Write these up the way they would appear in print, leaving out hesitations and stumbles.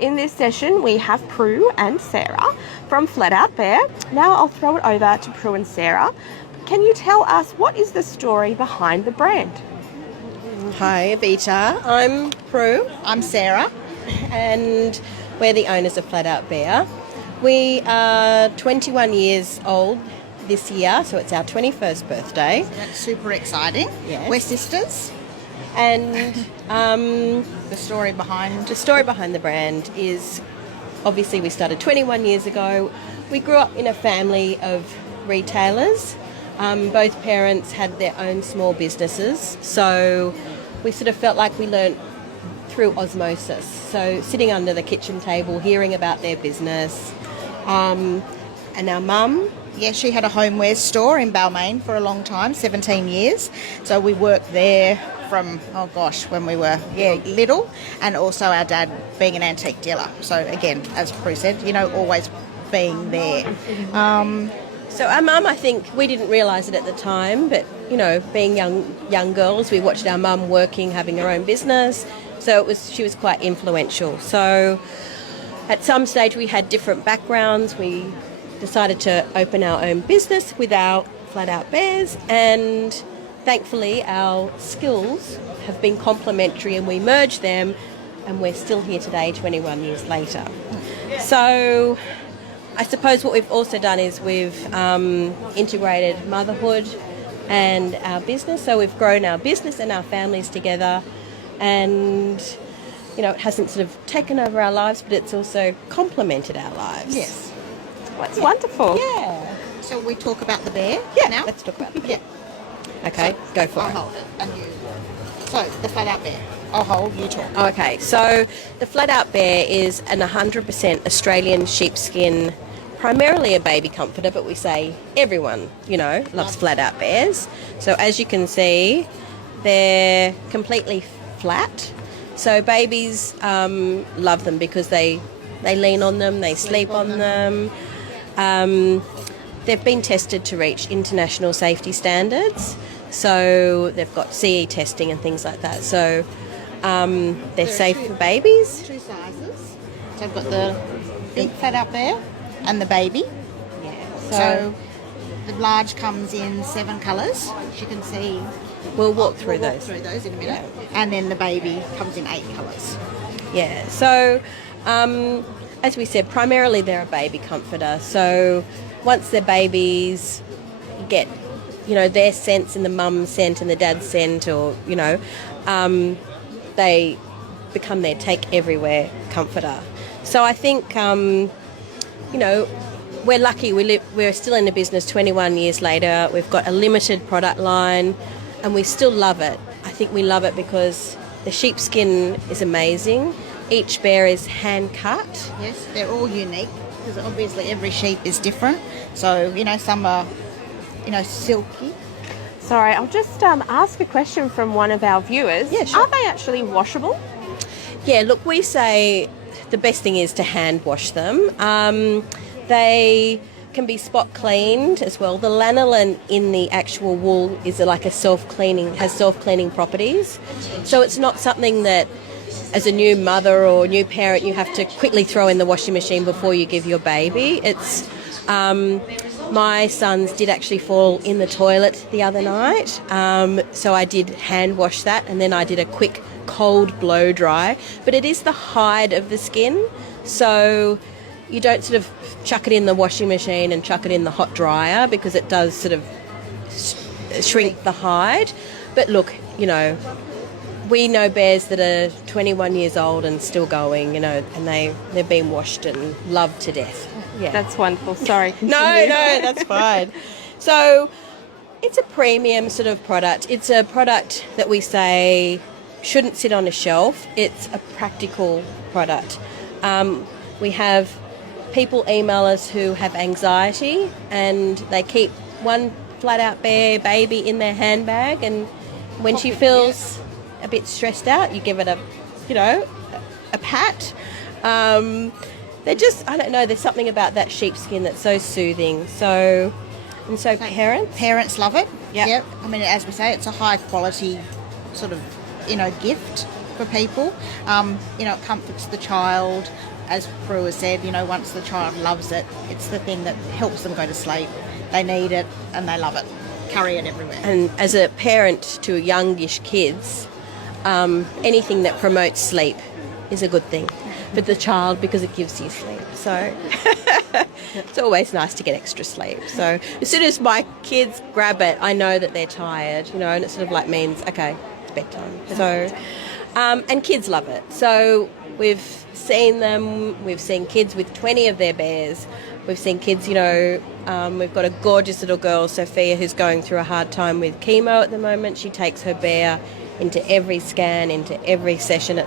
In this session, we have Prue and Sarah from FLATOUTbear. Now I'll throw it over to Prue and Sarah. Can you tell us what is the story behind the brand? Hi, Avita. I'm Prue. I'm Sarah. And we're the owners of FLATOUTbear. We are 21 years old this year, so it's our 21st birthday. So that's super exciting. Yes. We're sisters. And The story behind the brand is, obviously we started 21 years ago. We grew up in a family of retailers. Both parents had their own small businesses, so we sort of felt like we learnt through osmosis. So sitting under the kitchen table, hearing about their business. And our mum, Yeah, she had a homeware store in Balmain for a long time, 17 years. So we worked there from, when we were little, and also our dad being an antique dealer. So again, as Prue said, always being there. So our mum, I think, we didn't realise it at the time, but, being young girls, we watched our mum working, having her own business. So she was quite influential. So at some stage we had different backgrounds. We decided to open our own business with our FLATOUTbears, and thankfully our skills have been complementary and we merged them, and we're still here today 21 years later. So I suppose what we've also done is we've integrated motherhood and our business. So we've grown our business and our families together, and it hasn't sort of taken over our lives, but it's also complemented our lives. Yes. That's wonderful. Yeah. So we talk about the bear now? Let's talk about it. Yeah. Okay, go for I'll it. hold it and you. So the FLATOUTbear. I'll hold, you talk. Okay, so the FLATOUTbear is an 100% Australian sheepskin, primarily a baby comforter, but we say everyone, loves FLATOUTbears. So as you can see, they're completely flat. So babies love them because they lean on them, they sleep on them. They've been tested to reach international safety standards. So they've got CE testing and things like that. So they're safe for babies. Two sizes. So I've got the big FLATOUTbear and the baby. Yeah. So the large comes in 7 colours. As you can see, we'll walk through we'll those. walk through those in a minute. And then the baby comes in 8 colours. Yeah. So as we said, primarily they're a baby comforter. So once their babies get, their scents and the mum's scent and the dad's scent, or, they become their take everywhere comforter. So I think, we're lucky. We're still in the business 21 years later. We've got a limited product line and we still love it. I think we love it because the sheepskin is amazing. Each bear is hand cut. Yes, they're all unique because obviously every sheep is different. So, some are, silky. Sorry, I'll just ask a question from one of our viewers. Yeah, sure. Are they actually washable? Yeah, look, we say the best thing is to hand wash them. They can be spot cleaned as well. The lanolin in the actual wool is like has self-cleaning properties. So it's not something that as a new mother or new parent you have to quickly throw in the washing machine before you give your baby. It's my sons did actually fall in the toilet the other night, so I did hand wash that, and then I did a quick cold blow dry. But it is the hide of the skin, so you don't sort of chuck it in the washing machine and chuck it in the hot dryer because it does sort of shrink the hide. But look, we know bears that are 21 years old and still going, and they're being washed and loved to death. Yeah. That's wonderful. Sorry. No, that's fine. So it's a premium sort of product. It's a product that we say shouldn't sit on a shelf. It's a practical product. We have people email us who have anxiety and they keep one FLATOUTbear baby in their handbag, and when she feels a bit stressed out, you give it a pat. They're just, I don't know, there's something about that sheepskin that's so soothing. So parents love it. Yep. I mean, as we say, it's a high quality sort of, gift for people. It comforts the child. As Prue has said, once the child loves it, it's the thing that helps them go to sleep. They need it and they love it. Carry it everywhere. And as a parent to youngish kids, anything that promotes sleep is a good thing for the child because it gives you sleep. So it's always nice to get extra sleep. So as soon as my kids grab it, I know that they're tired, and it sort of like means, okay, it's bedtime. So, and kids love it. So we've seen them, we've seen kids with 20 of their bears. We've seen kids, we've got a gorgeous little girl, Sophia, who's going through a hard time with chemo at the moment. She takes her bear into every scan, into every session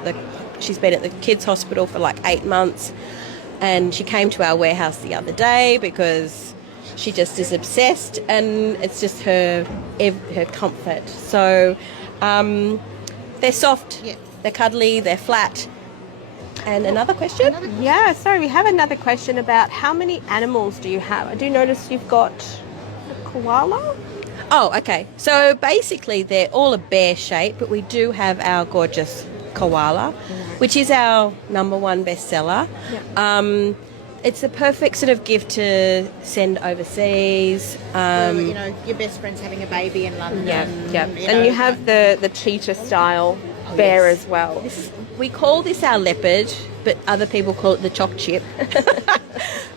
she's been at the kids' hospital for like 8 months. And she came to our warehouse the other day because she just is obsessed, and it's just her comfort. So they're soft, they're cuddly, they're flat. And another question? Yeah, sorry, we have another question about how many animals do you have? I do notice you've got a koala. Oh, okay. So basically they're all a bear shape, but we do have our gorgeous koala, which is our number one bestseller. Yep. It's the perfect sort of gift to send overseas. Your best friend's having a baby in London. Yeah. And you have the cheetah style bear as well. We call this our leopard, but other people call it the choc chip.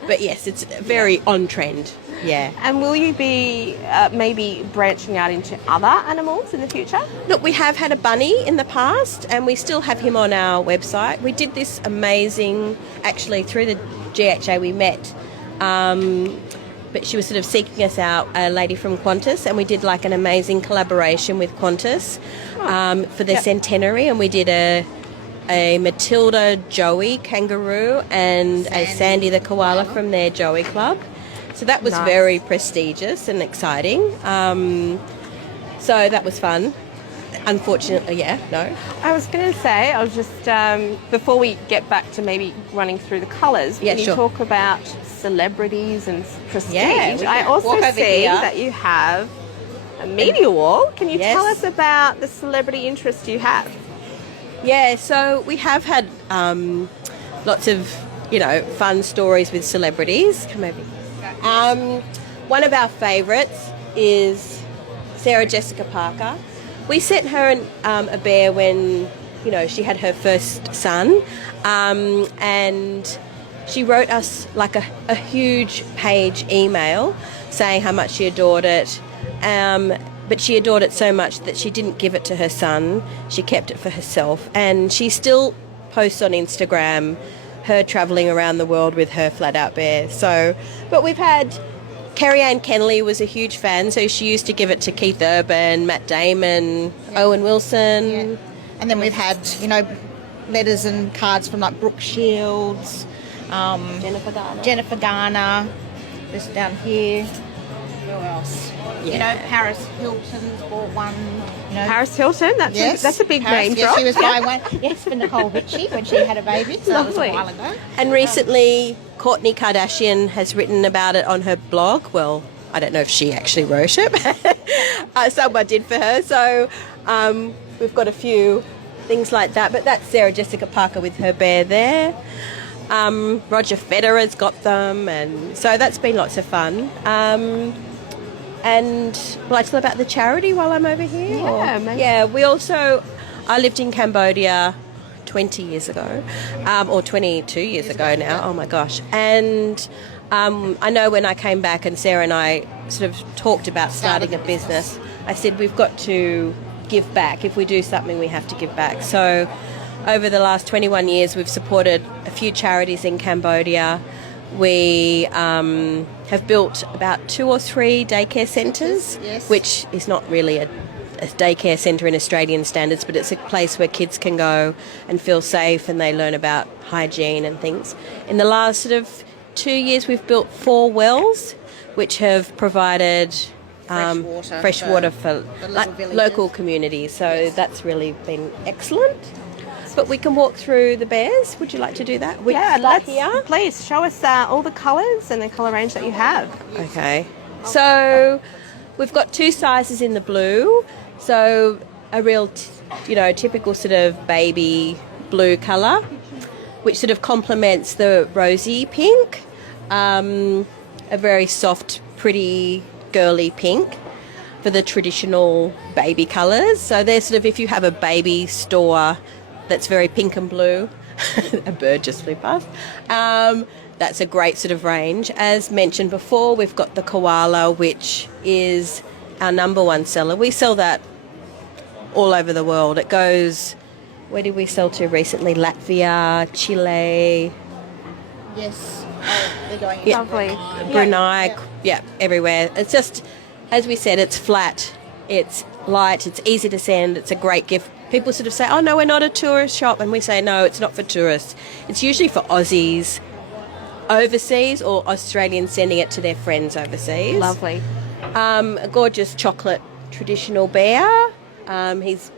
But yes, it's very on trend. Yeah. And will you be maybe branching out into other animals in the future? Look, we have had a bunny in the past, and we still have him on our website. We did this amazing, actually through the GHA we met, but she was sort of seeking us out, a lady from Qantas, and we did like an amazing collaboration with Qantas for their centenary, and we did a Matilda Joey kangaroo and a Sandy the koala from their Joey club. So that was very prestigious and exciting. So that was fun. Unfortunately, I was going to say, I was just, before we get back to maybe running through the colours, when you talk about celebrities and prestige, I also see that you have a media wall. Can you tell us about the celebrity interest you have? Yeah, so we have had lots of, fun stories with celebrities. Come over here. One of our favourites is Sarah Jessica Parker. We sent her a bear when, she had her first son, and she wrote us like a huge page email saying how much she adored it. But she adored it so much that she didn't give it to her son. She kept it for herself. And she still posts on Instagram her travelling around the world with her flat-out bear. But we've had... Kerry Ann Kenley was a huge fan, so she used to give it to Keith Urban, Matt Damon, Owen Wilson. Yeah. And then we've had, letters and cards from like Brooke Shields, Jennifer Garner, just down here. Who else? Yeah. Paris Hilton's bought one. Paris Hilton, that's a big name drop. She was buying one. Yes, for Nicole Richie when she had a baby. So that was a while ago. And recently, Kourtney Kardashian has written about it on her blog. Well, I don't know if she actually wrote it, but someone did for her. So we've got a few things like that. But that's Sarah Jessica Parker with her bear there. Roger Federer's got them, and so that's been lots of fun. And will I tell about the charity while I'm over here? Yeah, maybe. Yeah, I lived in Cambodia 20 years ago, or 22 years ago now. Oh my gosh. And I know when I came back and Sarah and I sort of talked about starting a business, I said we've got to give back. If we do something, we have to give back. So over the last 21 years, we've supported a few charities in Cambodia. We have built about 2 or 3 daycare centres, which is not really a daycare centre in Australian standards, but it's a place where kids can go and feel safe and they learn about hygiene and things. In the last sort of 2 years, we've built 4 wells, which have provided fresh water for local communities. So that's really been excellent. But we can walk through the bears. Would you like to do that? Please show us all the colours and the colour range that you have. Okay. So we've got 2 sizes in the blue. So a real typical sort of baby blue colour, which sort of complements the rosy pink. A very soft, pretty, girly pink for the traditional baby colours. So they're sort of, if you have a baby store that's very pink and blue, a bird just flew past, that's a great sort of range. As mentioned before, we've got the koala, which is our number one seller. We sell that all over the world. It goes, where did we sell to recently? Latvia, Chile. Yes. They're going in lovely. Brunei, everywhere. It's just, as we said, it's flat, it's light, it's easy to send, it's a great gift. People sort of say, oh no, we're not a tourist shop, and we say, no, it's not for tourists. It's usually for Aussies overseas or Australians sending it to their friends overseas. Lovely. A gorgeous chocolate traditional bear. He's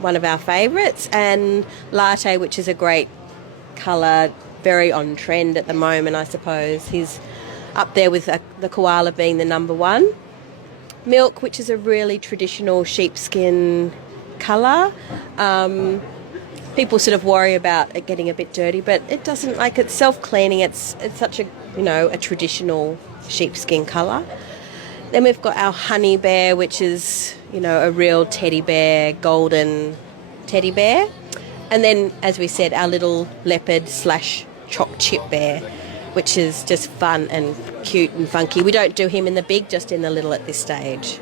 one of our favourites. And latte, which is a great colour, very on trend at the moment, I suppose. He's up there with the koala being the number one. Milk, which is a really traditional sheepskin colour. People sort of worry about it getting a bit dirty, but it doesn't. Like, it's self-cleaning. It's such a a traditional sheepskin colour. Then we've got our honey bear, which is a real teddy bear, golden teddy bear. And then, as we said, our little leopard / choc chip bear, which is just fun and cute and funky. We don't do him in the big, just in the little at this stage.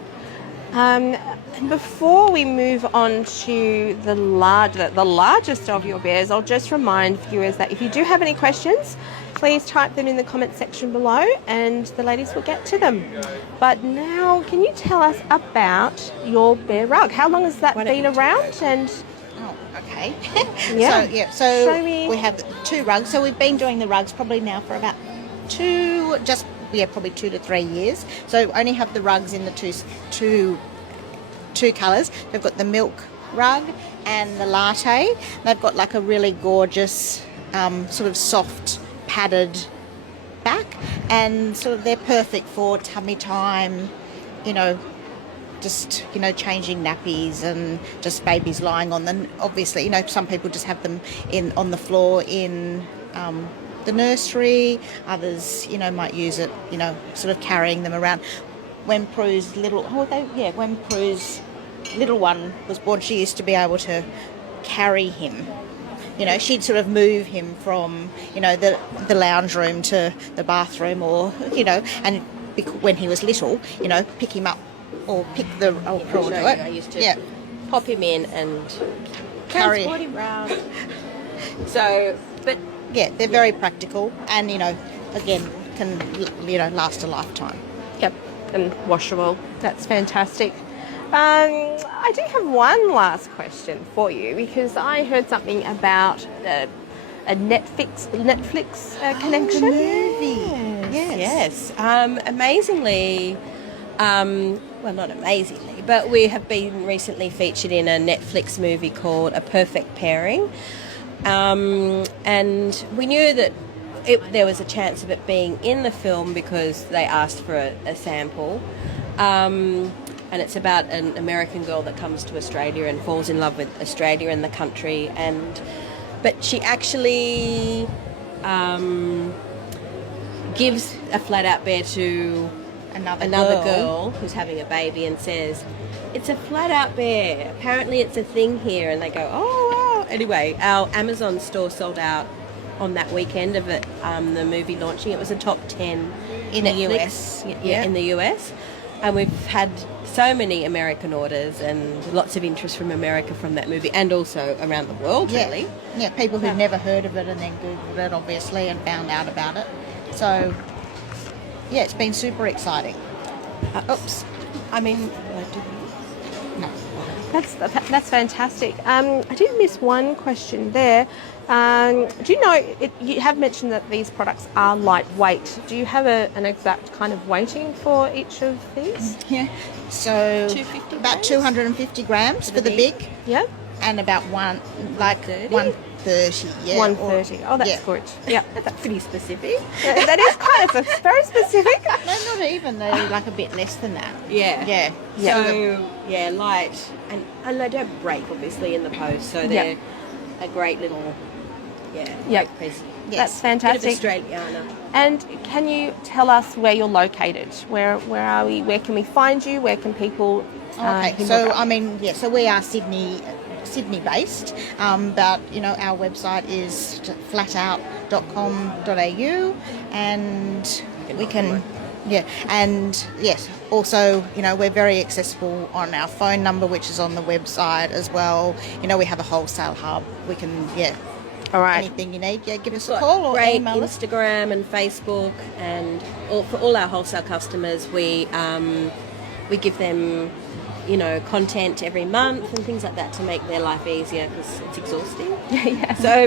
Before we move on to the largest of your bears, I'll just remind viewers that if you do have any questions, please type them in the comment section below and the ladies will get to them. But now, can you tell us about your bear rug? How long has that been around? And okay. Yeah. So show me. We have 2 rugs. So we've been doing the rugs probably now for about probably 2 to 3 years. So only have the rugs in the two colours. They've got the milk rug and the latte. They've got like a really gorgeous sort of soft padded back, and sort of they're perfect for tummy time, just changing nappies and just babies lying on them. Obviously, some people just have them on the floor in the nursery. Others, might use it, sort of carrying them around. When Prue's little one was born, she used to be able to carry him. She'd sort of move him from, the lounge room to the bathroom, or, and when he was little, pick him up or pick the old Prue do it. I used to pop him in and carry him round. So, but yeah, they're very practical, and again, can last a lifetime. Yep, and washable. That's fantastic. I do have one last question for you, because I heard something about a Netflix connection. The movie. Yes. Amazingly, well, not amazingly, but we have been recently featured in a Netflix movie called A Perfect Pairing. And we knew that there was a chance of it being in the film because they asked for a sample. And it's about an American girl that comes to Australia and falls in love with Australia and the country. But she actually gives a flat-out bear to another girl who's having a baby and says, "It's a flat-out bear. Apparently it's a thing here." And they go, "Oh, wow." Anyway, our Amazon store sold out on that weekend of it, the movie launching. It was a top 10 in Netflix, the US. Yeah, in the US. And we've had so many American orders and lots of interest from America from that movie, and also around the world, really. Yeah, people who've never heard of it and then Googled it, obviously, and found out about it. So, yeah, it's been super exciting. Oops. I mean, No. That's fantastic. I did miss one question there. Do you know, you have mentioned that these products are lightweight. Do you have an exact kind of weighting for each of these? Yeah. So about 250 grams for the big. Yeah. And about 130 130. Yeah, 130. Oh, that's good. Yeah, That's pretty specific. that is quite very specific. No, not even. They're like a bit less than that. Yeah. Yeah. So, yeah, light. And they don't break, obviously, in the post. So they're a great little, great present. Yes. That's fantastic. Bit of Australiana. And can you tell us where you're located? Where are we? Where can we find you? Where can people? Okay. So I mean, so we are Sydney based, but our website is FLATOUT.com.au, and we can. Yeah, and yes, also, we're very accessible on our phone number, which is on the website as well. We have a wholesale hub. We can, all right. Anything you need, give us a call or great email us. Instagram and Facebook, and for all our wholesale customers, we give them, content every month and things like that to make their life easier because it's exhausting. So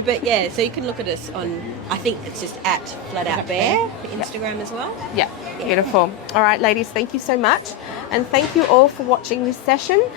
you can look at us on, I think it's just at FLATOUTbear for Instagram as well. Yeah, beautiful. All right, ladies, thank you so much. And thank you all for watching this session.